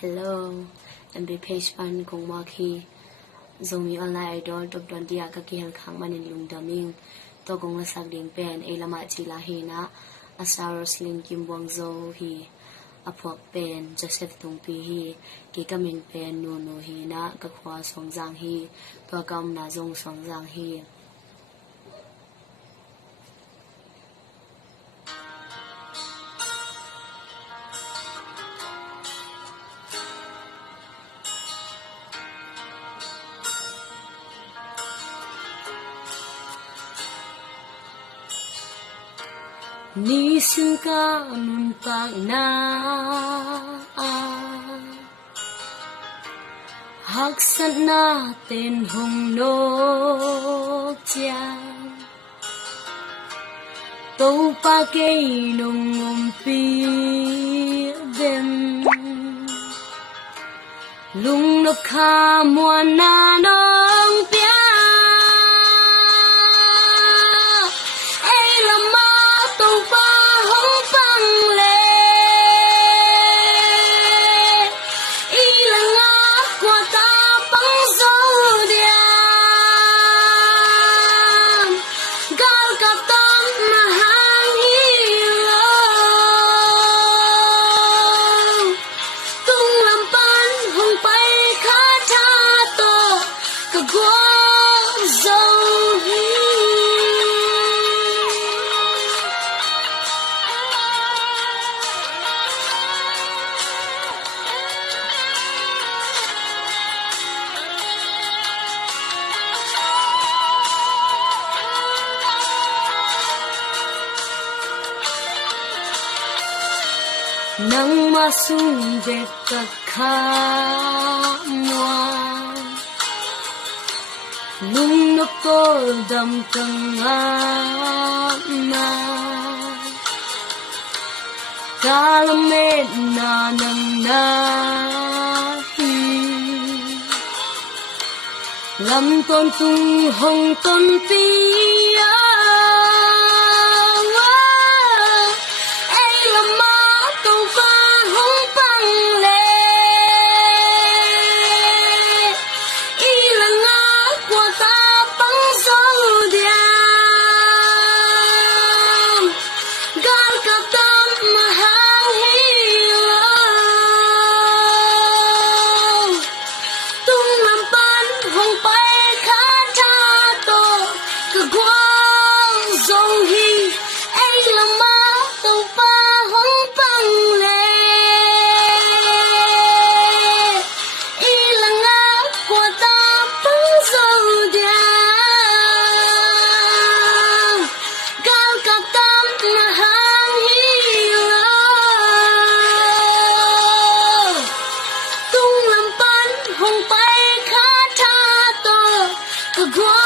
Hello, em bị page fan cùng mà khi Zomi online idol top 20 ka ki hal khang manin lung daming to kong la sak ding pen e lama chila hi na asar sling kim buang zo hi apok pen Joseph tungpi hi ki kamin pen no hi na ka khwa song jang hi to kam na zong song jang hi ni sin ka nun pak na hak sat na tên hồng nô chang tâu pa cây nông ngom pi đêm lung nộp kha muan na nong pia nang masung ve ka kha mua lung no ko dam kang na kalame na nang na hi lam ton tung hong ton pi go